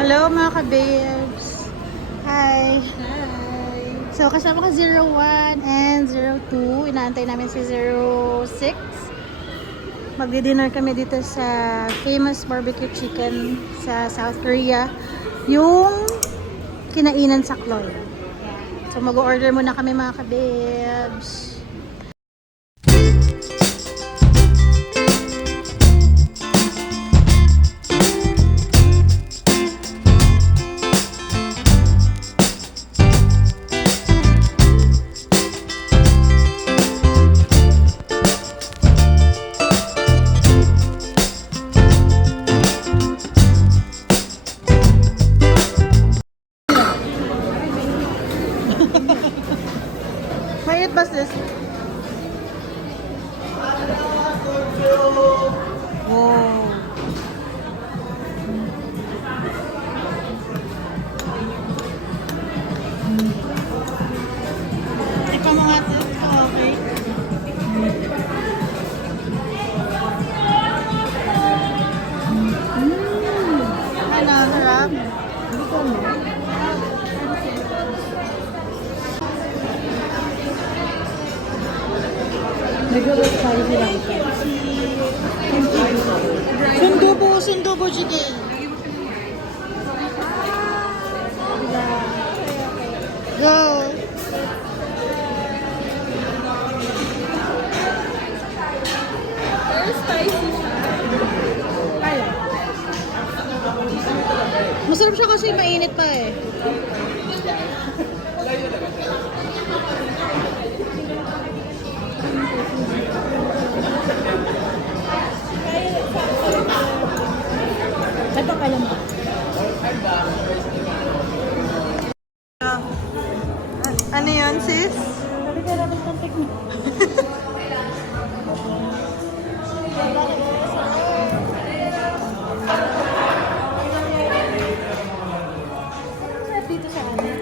Hello mga ka-babes! Hi! Hi! So kasama ka 01 and 02. Inaantay namin si 06. Magdi-dinner kami dito sa famous barbecue chicken sa South Korea. Yung kinainan sa Kloy. So mag-order muna kami mga ka-babes. Mayroon ba this? Wow. Ikaw mga ito. Okay. Ano, harap? Hindi ko mo. Nag-work tayo sila. Sundubo, Jigay. Go. Very spicy siya. Kaya. Masarap siya kasi mainit pa eh. Ito kaya mo. Ano yun, sis? Sabi ka namin kontak mo. Dito sa amin.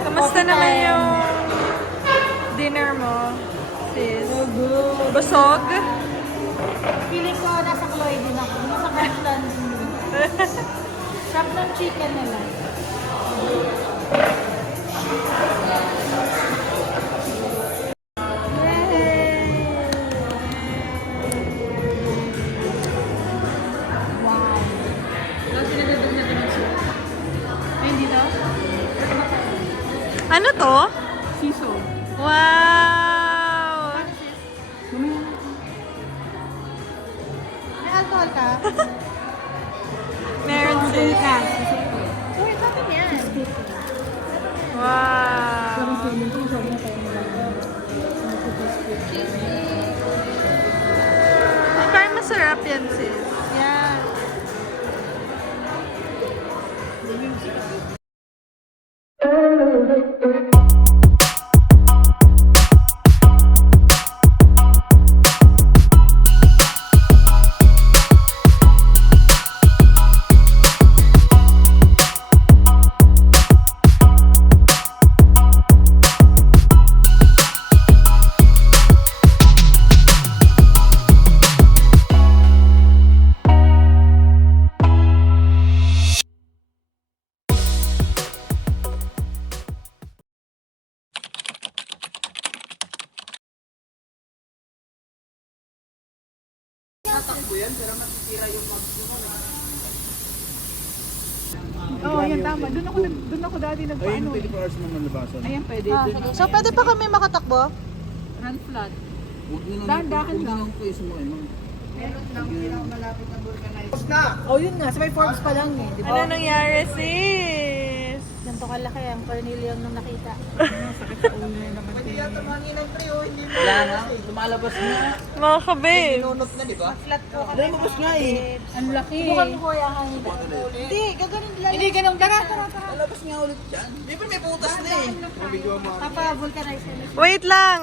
Kamusta naman yung dinner mo, sis? Busog? Feeling ko nasa Kloy din ako. Nasa Kaplan. Shop ng chicken nila. Wow. Ay, hindi daw? Ano to? Siso. Wow! May alcohol ka? Meron sis. Uy, sabi yan. Wow! Ay, parang masarap yan, sis. Yan. Oo, yan tama. Doon ako dati nagpaano. Ayun, 24 hours naman labasan. Ayan, pwede. So, pwede pa kami makatakbo? Run flat. Huwag nyo Dahan-dahan huwag lang. nyo po isumakay, ma'am. Oh, yun nga. Sa may Forbes pa lang eh. Di ba? Ano nangyari, sis? Ganito kalaki ang Cornelium nung nakita. Wala na, lumalabas na. Mga kabib. Nunot na, di ba? Flat po kami. Lumabas nga eh. Ang laki. Subukan mo kuya ang hindi, gaganin lang. Hindi, ganun. Tara. Lalabas nga ulit dyan. Di ba may butas na eh. Papa-vulcanize na. Wait lang.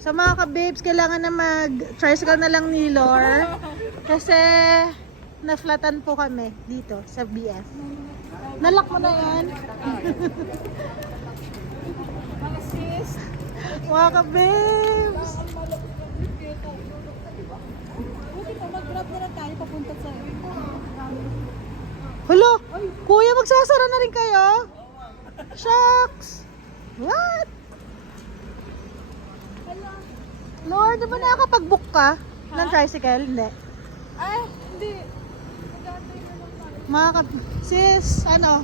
So mga ka-babes, kailangan na mag-tricycle na lang ni Lor. Kasi na-flatan po kami dito sa BF. Nalock mo na yan. Mga ka-babes. Buti pa, mag-grab na lang tayo papunta sa... Hulo, kuya magsasara na rin kayo? Shucks! What? Lord, di ba nakakapag-book ka ng tricycle? Hindi. Ay, hindi. Mga sis, ano?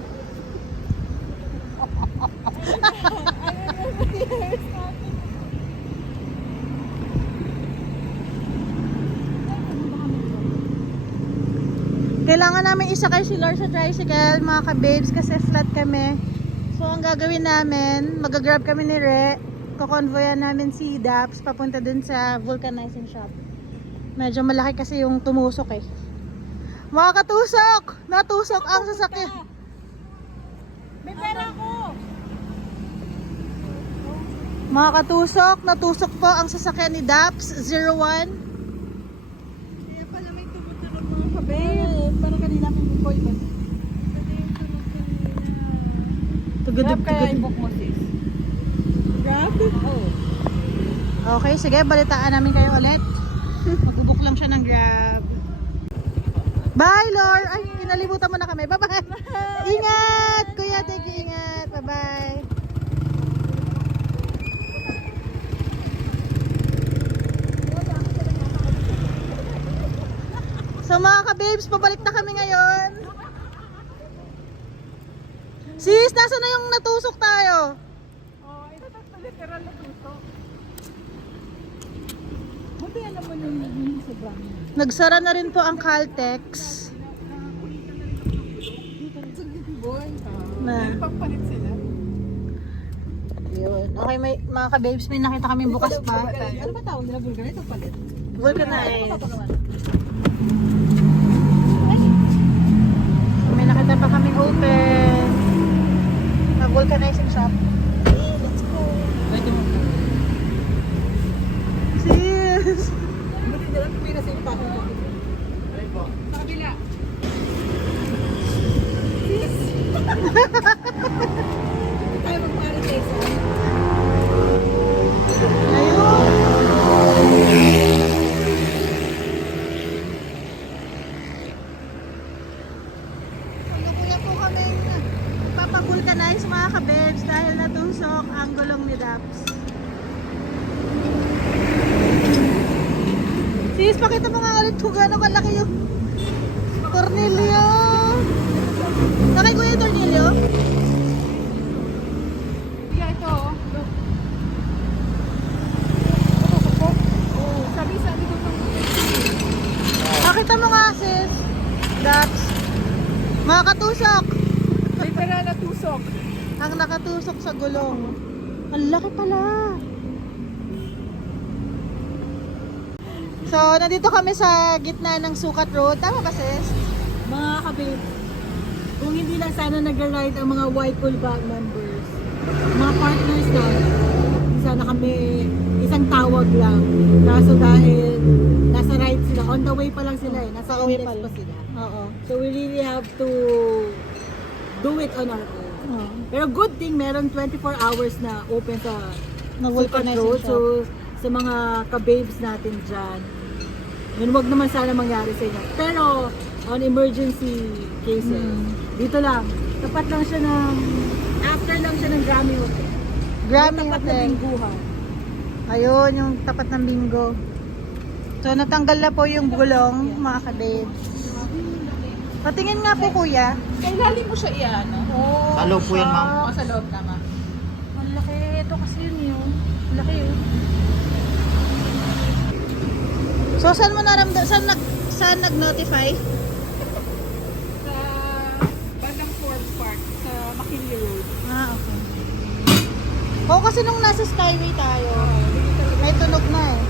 Kailangan namin isakay si Lord sa tricycle, mga ka-babes, kasi flat kami. So, ang gagawin namin, mag-grab kami ni Re, kukonvoyan namin si Daps papunta dun sa vulcanizing shop. Medyo malaki kasi yung tumusok eh. Mga katusok! Natusok ang sasakyan. May pera ko! Mga katusok, natusok po ang sasakyan ni Daps 01. Kaya pala may tumutunog mga kabel. Parang kanina may boy ba? Grab kaya i-book mo sis? Grab? Oo. Okay, sige, balitaan namin kayo ulit. Mag-book lang siya ng Grab. Bye, Lord! Ay, kinalimutan mo na kami. Bye-bye! Ingat! Kuya, take you, ingat! Bye-bye! So mga ka-babes, pabalik na kami ngayon. Sis, nasa na yung natusok tayo? Oo, ito literal na puso. Buti alam mo yung sobrang. Nagsara na rin po ang Caltex. Boy. Na. Pagpalit sila. Yun. Okay, may mga ka-babes, may nakita kami bukas pa. Ano ba tawag nila? Vulcanite o palit? Vulcanize. May nakita pa kami open. Na vulcanizing shop. Let's go. Pwede mo. Sis! Buti nila pipila sa impahan ko. Sa kabila. Hindi tayo magparites. Ayun! Kuya po kami papavulcanize mga kabebs dahil natusok ang gulong ni Daps. Sis, pakita mo nga ulit kung gano'ng kalaki yung Cornelio. Nakay Kuya yung Cornelio? Yeah, ito. Look. Oh, sabi ko pang Pakita mo nga sis. Daps. Mga katusok. literal na tusok. Ang nakatusok sa gulong. Ang laki pala. So, nandito kami sa gitna ng Sukat Road. Tama ba sis? Mga kabib, kung hindi lang sana nag-ride ang mga White Cool Bag members, mga partners na, hindi sana kami isang tawag lang. Kaso dahil nasa ride sila, on the way pa lang sila eh, nasa Pauwi Index pa pa lang. sila. Oo. So we really have to do it on our own. Oo. Pero good thing, meron 24 hours na open sa Na Sukat vulcanizing Road. shop. So sa mga ka-babes natin dyan, yun wag naman sana mangyari sa inyo. Pero on emergency cases, dito lang, tapat lang siya ng, after lang siya ng Grammy Hotel. Grammy Tapat na Hotel. bingguhan. Ayun, yung tapat ng bingo. So, natanggal na po yung gulong, mga kababes. Patingin nga po, kuya. Kailalim mo siya iano. Oh, Sa loob po yan, ma'am. O sa loob tama. Ang laki. Ito kasi yun yun. Ang laki yun. So, saan mo naramdaman? Saan nag-notify? Sa bandang Ford Park sa McKinley Road. Ah, okay. Oo, kasi nung nasa Skyway tayo, may tunog na eh.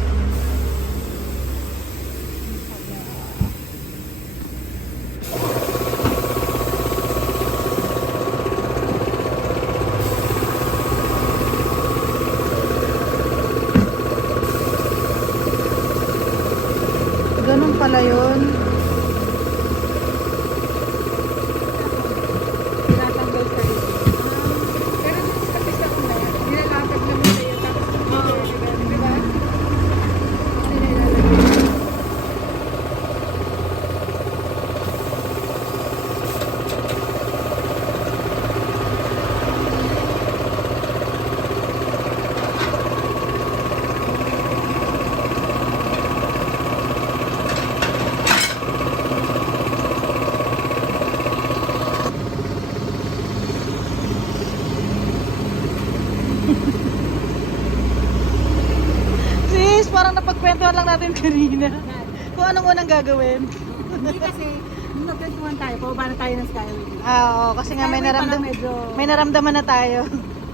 Ganun pala yun. Tinatanggal sa iyo. Pero dito kasi sa una, nilalatag naman sa iyo. Tapos di ba? Kasi nilalagay. Sis, parang napagkwentuhan lang natin kanina. Kung anong unang gagawin. Hindi kasi, nung nagkwentuhan tayo, pababa na tayo ng Skyway. Ah, oo, kasi nga may Skyway pala medyo, may naramdaman na tayo.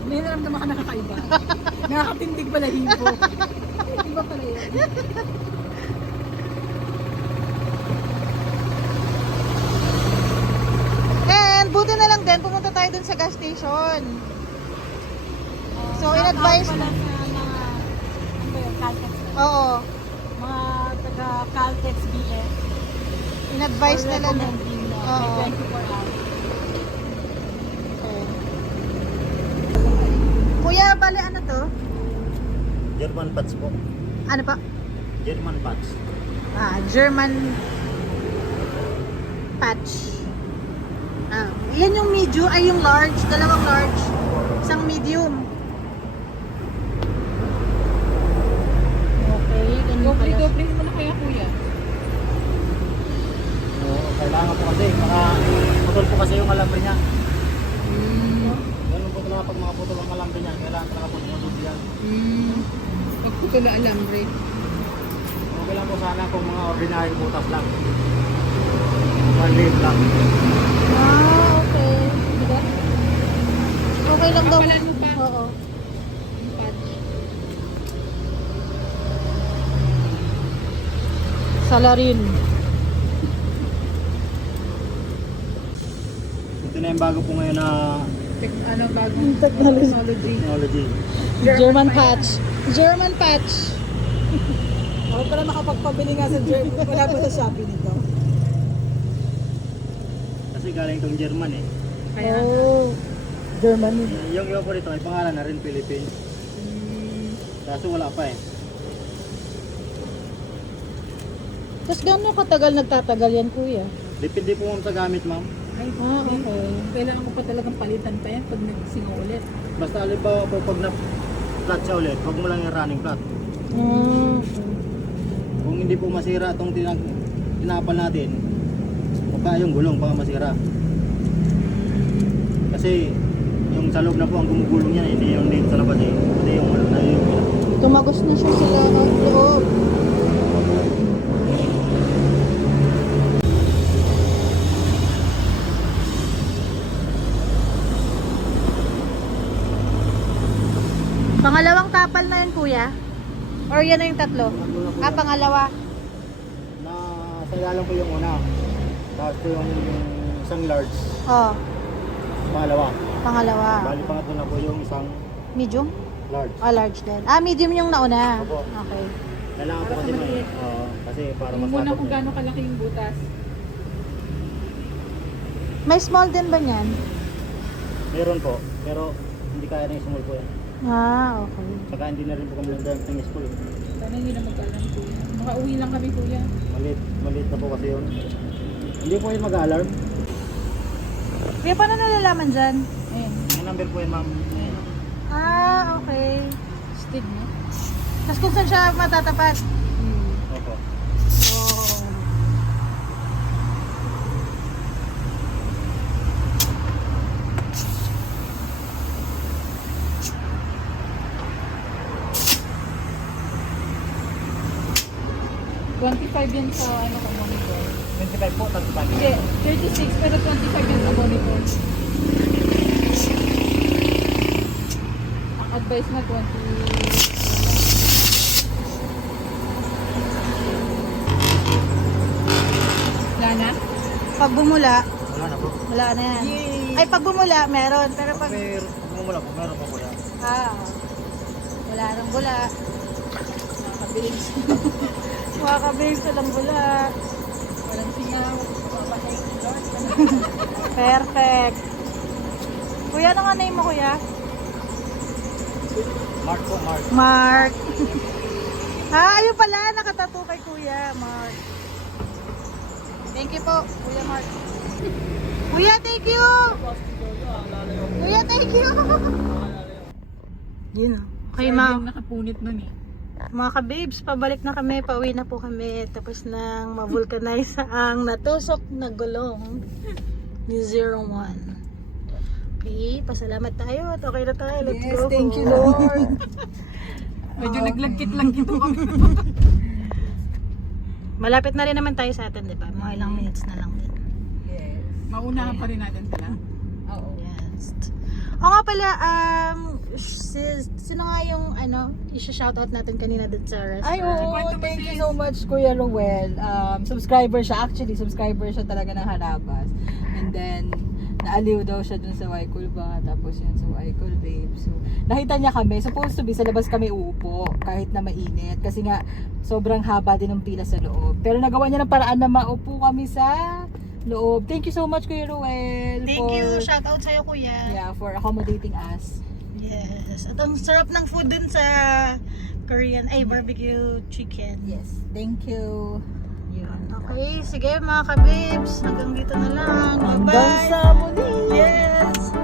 may naramdaman ka nakakaiba. Nakakatindig pala hipo. Iba pala yun. And buti na lang din, pumunta tayo dun sa gas station. So, in-advise pala na. sa mga, ano ba yun, Caltex. Oo, Mga taga Caltex BF. in-advise nila na. Oo. May 24 hours. Okay. Kuya, bali ano to? German Pats po. Ano pa? German Pats. Ah, German patch. Ah, yan yung medium, ay yung large, dalawang large, isang medium. Okay, ganun pala. Doble mo na kaya kuya. Oo, kailangan po kasi. Putol po kasi yung alambre niya. Ganun po talaga pag mga putol ang alambre niya. Kailangan talaga po sumunod yan. Pagputo na alambre. Okay lang po sana kung mga ordinary butas lang. Maliit lang. Ah, okay. Diba? Okay lang daw. Kapalan mo pa. Oo. Salarin. Ito na yung bago po ngayon na Ano bagong Technology. technology. German patch. German patch. Ako pala makapagpabili nga sa German. Wala pa sa Shopee nito. Kasi galing itong German eh. Kaya, Oh. Germany. Yung iba po rito ay pangalan na rin Philippines. Kaso wala pa eh. Tapos gano'n katagal nagtatagal yan, kuya? Depende po ma'am sa gamit ma'am. ay, Ah, okay. kailangan ko pa talagang palitan pa yan pag nagsingaw ulit. Basta halimbawa po pag na-flat siya ulit, huwag mo lang yung running flat. Ah, Kung hindi po masira itong tinapal natin, baka yung gulong baka masira. Kasi yung sa loob na po ang gumugulong yan, hindi yung dito sa labas eh. Hindi yung ano na yung tumagos na siya sa loob. Pangalawang tapal na yun, kuya? Or yan na yung tatlo? Ah, pangalawa. na sa ilalim po yung una. Tapos po yung isang large, Oh, pangalawa. pangalawa. Bali pangatlo na po yung isang Medium? large. Ah, large din. Ah, medium yung nauna. Opo. Okay. Kailangan po Para kasi sa may, maliit. kasi para Yung mas muna takot kung eh. gaano kalaki yung butas. May small din ba niyan? Meron po, pero hindi kaya na yung small po yan. Ah, okay. Saka hindi na rin po kami nagdamit ng school. Sana hindi na mag-alarm kuya. Makauwi lang kami kuya. Maliit na po kasi yun. Hindi po yun mag-alarm. Kuya, paano nalalaman dyan? Ayan. Yung number po yun ma'am. Ayan. Ah, okay. Stig no? Tapos kung saan siya matatapat? Hmm. Opo. yan sa ano ko monitor. 25 po, 35. Hindi, 36 pero 25 yan sa monitor. Ang advice na 20. Wala na? Pag bumula, Wala na po. wala na yan. Yay! Ay, pag bumula, meron. Pero pag, Wala po, meron pa po yan. wala nang bula. Nakakabilis. Mga kabings, walang bula. Walang singaw. Papatay ko Lord. Perfect. Kuya, ano nga name mo, kuya? Mark po, Mark. Mark. Ayun pala, nakatato kay kuya, Mark. Thank you po, kuya Mark. Kuya, thank you! Kuya, thank you! Yun o. Okay, ma'am. Nakapunit nun eh. Mga kababes, pabalik na kami, pauwi na po kami. Tapos nang ma-vulcanize ang natusok na gulong ni 01. Okay, pasalamat tayo at okay na tayo. Let's Yes, go. thank you Lord. Medyo naglagkit-langkit ako. Malapit na rin naman tayo sa atin, di ba? Mga ilang minutes na lang din. Yes. Maunahan pa rin natin sila. Oo. Yes. O nga pala, sino nga yung i-shoutout natin kanina dun sa restaurant? Ay, oo. Thank you so much, Kuya Roel. Subscriber siya. Actually, subscriber siya talaga ng Harabas. And then, naaliw daw siya dun sa Waikul ba? Tapos yan sa Waikul, babe. So, nakita niya kami. Supposed to be, sa labas kami uupo. Kahit na mainit. Kasi nga, sobrang haba din ng pila sa loob. Pero nagawa niya ng paraan na maupo kami sa loob. Thank you so much, Kuya Roel. Thank you. Shoutout sa'yo, kuya. Yeah, for accommodating us. Yes. At ang sarap ng food dun sa Korean, barbecue chicken. Yes, thank you. Yun. Okay, sige mga kabibs. Hanggang dito na lang. Hanggang Bye-bye. sa muli. Yes.